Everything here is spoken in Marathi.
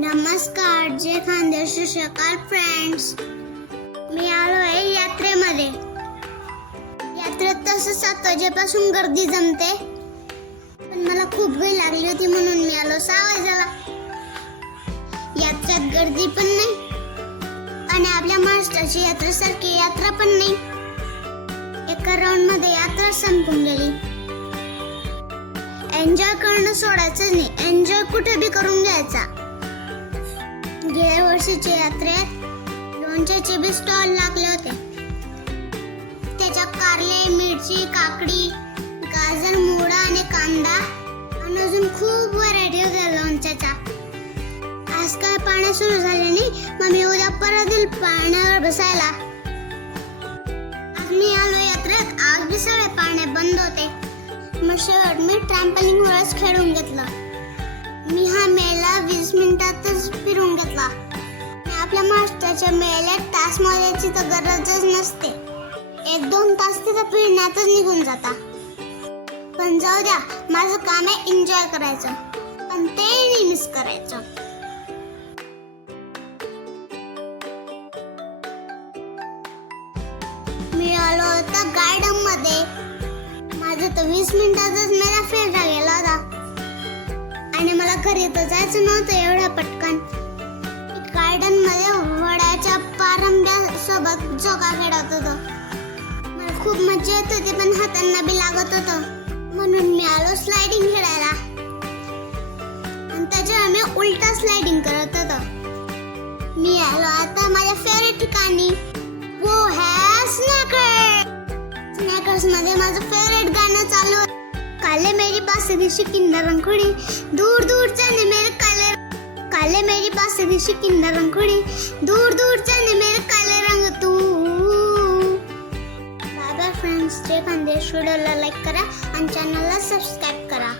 नमस्कार, जय खानदेश. सकाळ फ्रेंड्स. मी आलो आहे यात्रेमध्ये. यात्रेत तसं 7 वाजेपासून गर्दी जमते, पण मला खूप भूक लागली होती म्हणून मी आलो 6 वाजेला. यात्रेत गर्दी पण नाही आणि आपल्या महाराष्ट्राची यात्रेसारखी यात्रा पण नाही. एका राऊंड मध्ये यात्रा संपून गेली. एन्जॉय करणं सोडायचं नाही, एन्जॉय कुठे बी करून घ्यायचा. गेल्या वर्षीच्या यात्रेत लोणच्याचे बी स्टॉल लागले होते. त्याच्यात कारले, मिरची, काकडी, गाजर, मुळा आणि कांदा आणि अजून खूप व्हरायटी होत्या लोणच्याच्या. आज काय पाणी सुरू झाले नाही, मग मी उद्या परत येईल पाण्यावर बसायला. आज मी आलो यात्रेत, आज बी सगळे पाणी बंद होते. मग शेवट मी ट्रॅम्पलिंग वरच खेळून घेतलं. मी हा मेळा 20 मिनिटातच फिरून घेतला. आपल्या महाराष्ट्राच्या मेळ्यात तास मोजायची तर गरजच नसते. 1-2 तास तिथं फिरण्यातच निघून जाता. पण जाऊ द्या, माझं काम आहे एन्जॉय करायचं, पण ते नाही मिस करायचं. मी आलो होता गार्डन मध्ये. माझं तर 20 मिनिटातच मेळा फिरला गेला होता आणि मला घरी तर जायचं नव्हतं एवढ्या पटकन. गार्डन मध्ये वडाच्या पारंब्या सोबत जोगा खेळत होतो. मला खूप मजा येत होती, पण हातांना बी लागत होतं, म्हणून मी आलो स्लायडिंग खेळायला. आणि त्याच्यावर मी उलटा स्लायडिंग करत होतो. मी आलो आता माझ्या फेवरेट ठिकाणी, वो है स्नॅकर. स्नॅकर्स मध्ये माझं फेवरेट गाणं चालू आहे. काले मेरी पास दिशी किंदा रंगोळी, दूर दूर जाने मेरे काले. काले मेरी पास दिशी किंदा रंगोळी, दूर दूर जाने मेरे काले रंग तू. Bye bye friends. जय खानदेश. व्हिडिओला लाईक करा आणि चॅनलला सबस्क्राईब करा.